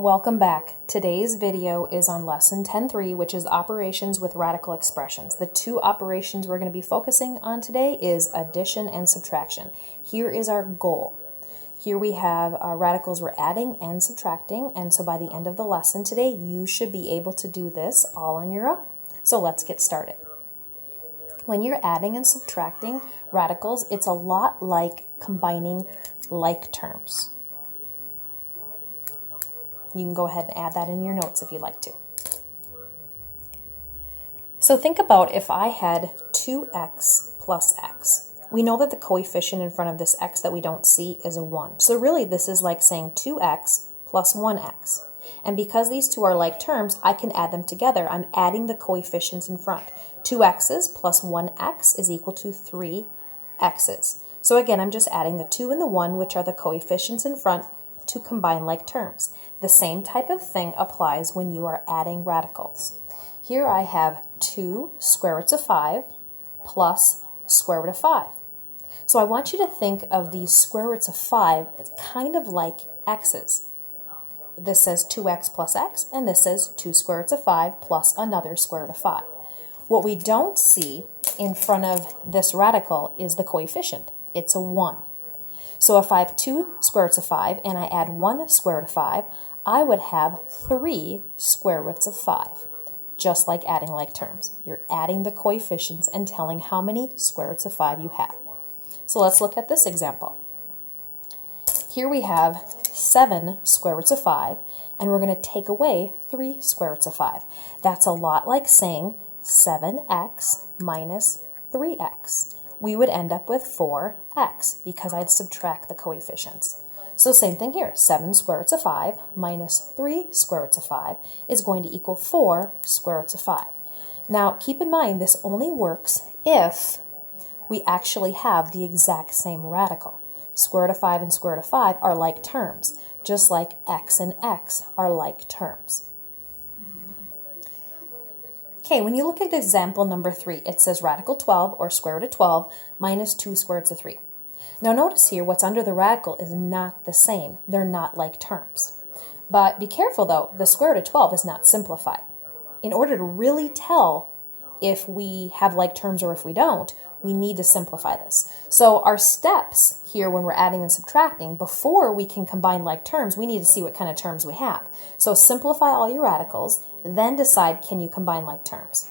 Welcome back. Today's video is on lesson 10.3, which is operations with radical expressions. The two operations we're going to be focusing on today is addition and subtraction. Here is our goal. Here we have our radicals we're adding and subtracting, and so by the end of the lesson today, you should be able to do this all on your own. So let's get started. When you're adding and subtracting radicals, it's a lot like combining like terms. You can go ahead and add that in your notes if you'd like to. So think about if I had 2x plus x. We know that the coefficient in front of this x that we don't see is a 1. So really this is like saying 2x plus 1x. And because these two are like terms, I can add them together. I'm adding the coefficients in front. 2x's plus 1x is equal to 3x's. So again, I'm just adding the 2 and the 1, which are the coefficients in front, to combine like terms. The same type of thing applies when you are adding radicals. Here I have 2 square roots of 5 plus square root of 5. So I want you to think of these square roots of 5 as kind of like x's. This says 2x plus x, and this says 2 square roots of 5 plus another square root of 5. What we don't see in front of this radical is the coefficient. It's a 1. So if I have 2 square roots of 5 and I add 1 square root of 5, I would have 3 square roots of 5, just like adding like terms. You're adding the coefficients and telling how many square roots of 5 you have. So let's look at this example. Here we have 7 square roots of 5, and we're going to take away 3 square roots of 5. That's a lot like saying 7x minus 3x. We would end up with 4x because I'd subtract the coefficients. So same thing here, 7 square roots of 5 minus 3 square roots of 5 is going to equal 4 square roots of 5. Now keep in mind this only works if we actually have the exact same radical. Square root of 5 and square root of 5 are like terms, just like x and x are like terms. Okay, when you look at example number 3, it says radical 12, or square root of 12, minus 2 square roots of 3. Now notice here, what's under the radical is not the same. They're not like terms. But be careful though, the square root of 12 is not simplified. In order to really tell if we have like terms or if we don't, we need to simplify this. So our steps here when we're adding and subtracting, before we can combine like terms, we need to see what kind of terms we have. So simplify all your radicals, then decide, can you combine like terms?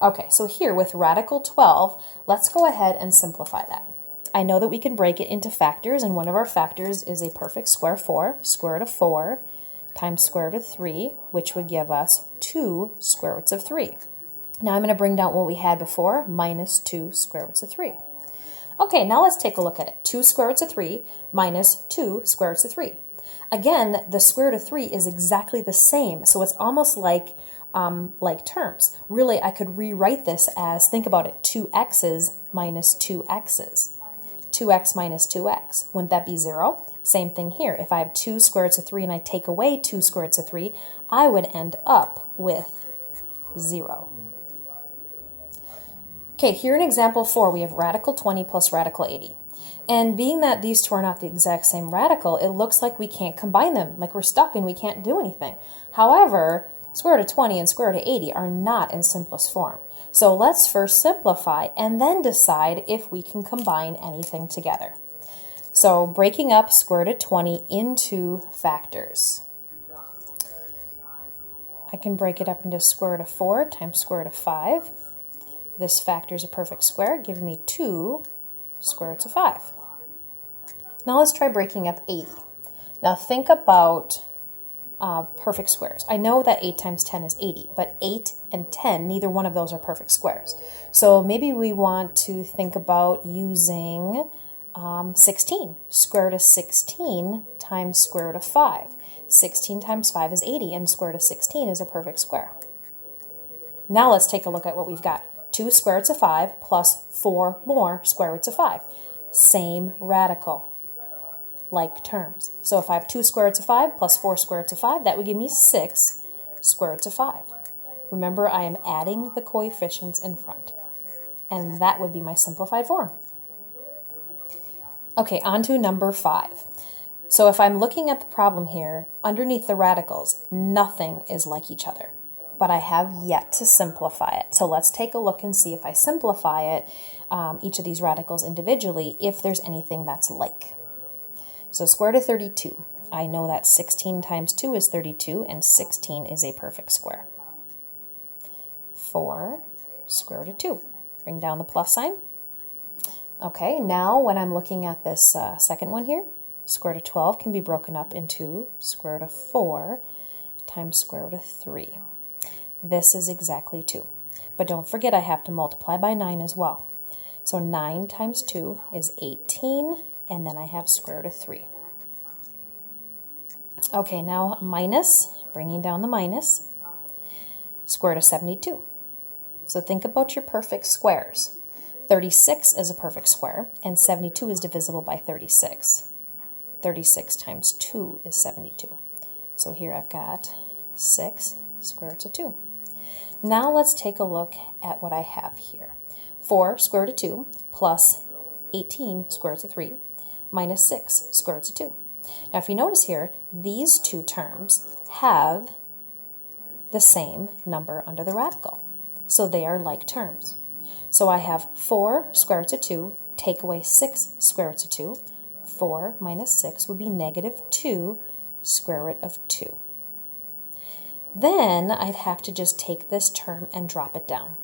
Okay, so here with radical 12, let's go ahead and simplify that. I know that we can break it into factors, and one of our factors is a perfect square 4, square root of 4 times square root of 3, which would give us 2 square roots of 3. Now I'm going to bring down what we had before, minus 2 square roots of 3. Okay, now let's take a look at it. 2 square roots of 3 minus 2 square roots of 3. Again, the square root of 3 is exactly the same, so it's almost like terms. Really, I could rewrite this as, think about it, 2x's minus 2x's. 2x minus 2x. Wouldn't that be 0? Same thing here. If I have 2 square roots of 3 and I take away 2 square roots of 3, I would end up with 0. Okay, here in example 4, we have radical 20 plus radical 80. And being that these two are not the exact same radical, it looks like we can't combine them, like we're stuck and we can't do anything. However, square root of 20 and square root of 80 are not in simplest form. So let's first simplify and then decide if we can combine anything together. So breaking up square root of 20 into factors. I can break it up into square root of 4 times square root of 5. This factor is a perfect square, giving me 2 square roots of 5. Now let's try breaking up 80. Now think about perfect squares. I know that 8 times 10 is 80, but 8 and 10, neither one of those are perfect squares. So maybe we want to think about using 16. Square root of 16 times square root of 5. 16 times 5 is 80, and square root of 16 is a perfect square. Now let's take a look at what we've got. 2 square roots of 5 plus 4 more square roots of 5. Same radical, like terms. So if I have 2 square roots of 5 plus 4 square roots of 5, that would give me 6 square roots of 5. Remember, I am adding the coefficients in front. And that would be my simplified form. Okay, on to number 5. So if I'm looking at the problem here, underneath the radicals, nothing is like each other. But I have yet to simplify it. So let's take a look and see if I simplify it, each of these radicals individually, if there's anything that's like. So square root of 32. I know that 16 times 2 is 32, and 16 is a perfect square. 4 square root of 2. Bring down the plus sign. Okay, now when I'm looking at this second one here, square root of 12 can be broken up into square root of 4 times square root of 3. This is exactly 2. But don't forget I have to multiply by 9 as well. So 9 times 2 is 18, and then I have square root of 3. Okay, now minus, bringing down the minus, square root of 72. So think about your perfect squares. 36 is a perfect square, and 72 is divisible by 36. 36 times 2 is 72. So here I've got 6 square roots of 2. Now let's take a look at what I have here. 4 square root of 2 plus 18 square roots of 3 minus 6 square roots of 2. Now if you notice here, these two terms have the same number under the radical. So they are like terms. So I have 4 square roots of 2, take away 6 square roots of 2. 4 minus 6 would be negative 2 square root of 2. Then I'd have to just take this term and drop it down.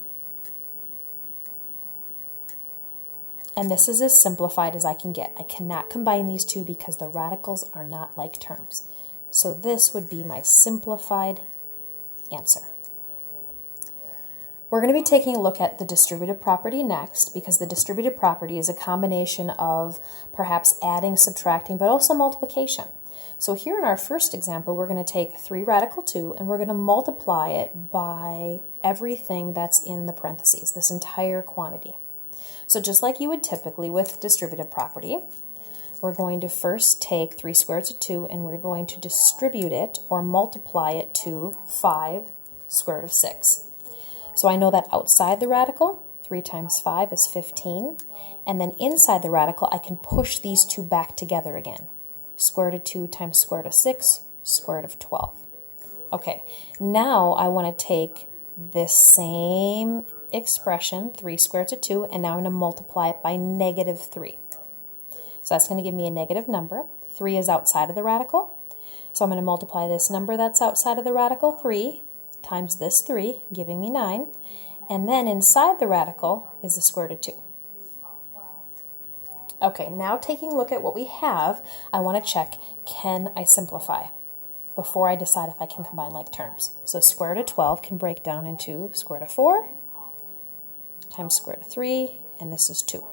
And this is as simplified as I can get. I cannot combine these two because the radicals are not like terms. So this would be my simplified answer. We're going to be taking a look at the distributive property next, because the distributive property is a combination of perhaps adding, subtracting, but also multiplication. So here in our first example, we're going to take 3 radical 2 and we're going to multiply it by everything that's in the parentheses, this entire quantity. So just like you would typically with distributive property, we're going to first take 3 square roots of 2 and we're going to distribute it or multiply it to 5 square root of 6. So I know that outside the radical, 3 times 5 is 15, and then inside the radical, I can push these two back together again. Square root of 2 times square root of 6, square root of 12. Okay, now I want to take this same expression, 3 square roots of 2, and now I'm going to multiply it by negative 3. So that's going to give me a negative number. 3 is outside of the radical, so I'm going to multiply this number that's outside of the radical, 3, times this 3, giving me 9, and then inside the radical is the square root of 2. Okay, now taking a look at what we have, I want to check, can I simplify before I decide if I can combine like terms? So square root of 12 can break down into square root of 4 times square root of 3, and this is 2.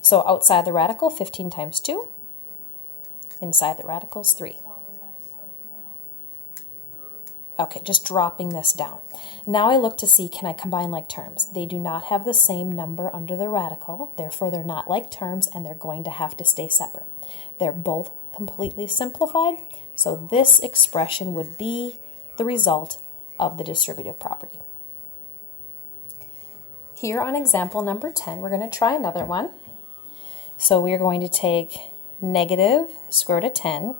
So outside the radical, 15 times 2, inside the radical is 3. Okay, just dropping this down. Now I look to see, can I combine like terms? They do not have the same number under the radical, therefore they're not like terms, and they're going to have to stay separate. They're both completely simplified, so this expression would be the result of the distributive property. Here on example number 10, we're going to try another one. So we're going to take negative square root of 10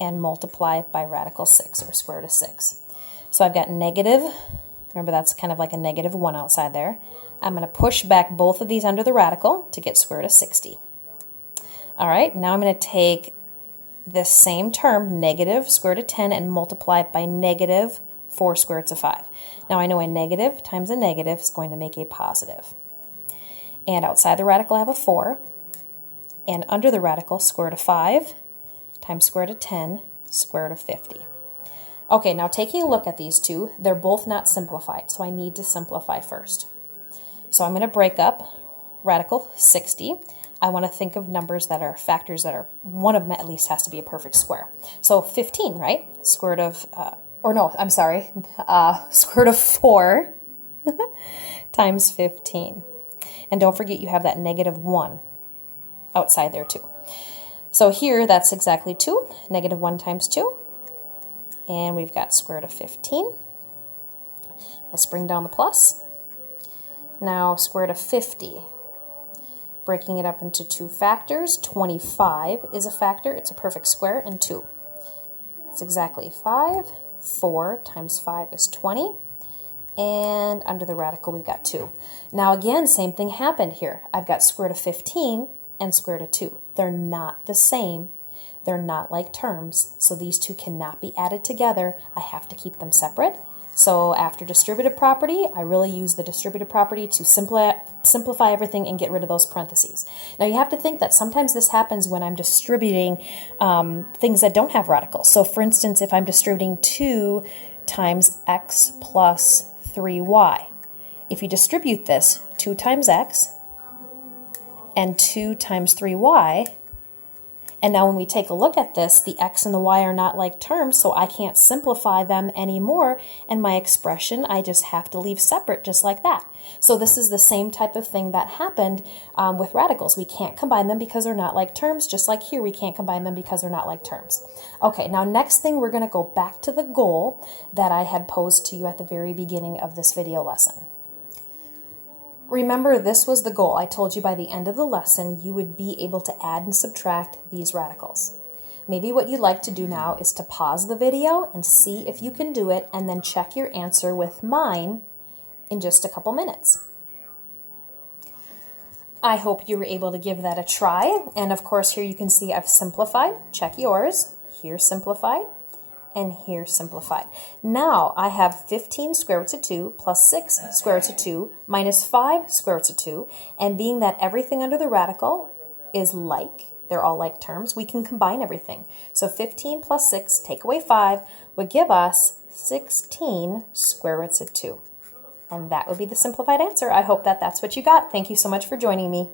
and multiply it by radical 6, or square root of 6. So I've got negative, remember that's kind of like a negative 1 outside there. I'm going to push back both of these under the radical to get square root of 60. All right, now I'm going to take this same term, negative square root of 10, and multiply it by negative 4 square roots of 5. Now I know a negative times a negative is going to make a positive. And outside the radical I have a 4, and under the radical, square root of 5 times square root of 10, square root of 50. Okay, now taking a look at these two, they're both not simplified, so I need to simplify first. So I'm going to break up radical 60. I want to think of numbers that are factors that are, one of them at least has to be a perfect square. So 15, right? Square root of, square root of 4 times 15. And don't forget you have that negative 1 outside there too. So here, that's exactly 2, negative 1 times 2, and we've got square root of 15. Let's bring down the plus. Now, square root of 50. Breaking it up into 2 factors, 25 is a factor. It's a perfect square, and 2. It's exactly 5. 4 times 5 is 20. And under the radical, we've got 2. Now again, same thing happened here. I've got square root of 15 and square root of 2. They're not the same. They're not like terms, so these two cannot be added together. I have to keep them separate. So after distributive property, I really use the distributive property to simplify everything and get rid of those parentheses. Now you have to think that sometimes this happens when I'm distributing things that don't have radicals. So for instance, if I'm distributing 2 times x plus 3y, if you distribute this, 2 times x and 2 times 3y, and now when we take a look at this, the x and the y are not like terms, so I can't simplify them anymore, and my expression I just have to leave separate just like that. So this is the same type of thing that happened with radicals. We can't combine them because they're not like terms, just like here we can't combine them because they're not like terms. Okay, now next thing we're going to go back to the goal that I had posed to you at the very beginning of this video lesson. Remember, this was the goal. I told you by the end of the lesson you would be able to add and subtract these radicals. Maybe what you'd like to do now is to pause the video and see if you can do it, and then check your answer with mine in just a couple minutes. I hope you were able to give that a try, and of course here you can see I've simplified. Check yours. Here simplified, and here simplified. Now I have 15 square roots of 2 plus 6 square roots of 2 minus 5 square roots of 2, and being that everything under the radical is like, they're all like terms, we can combine everything. So 15 plus 6, take away 5, would give us 16 square roots of 2. And that would be the simplified answer. I hope that that's what you got. Thank you so much for joining me.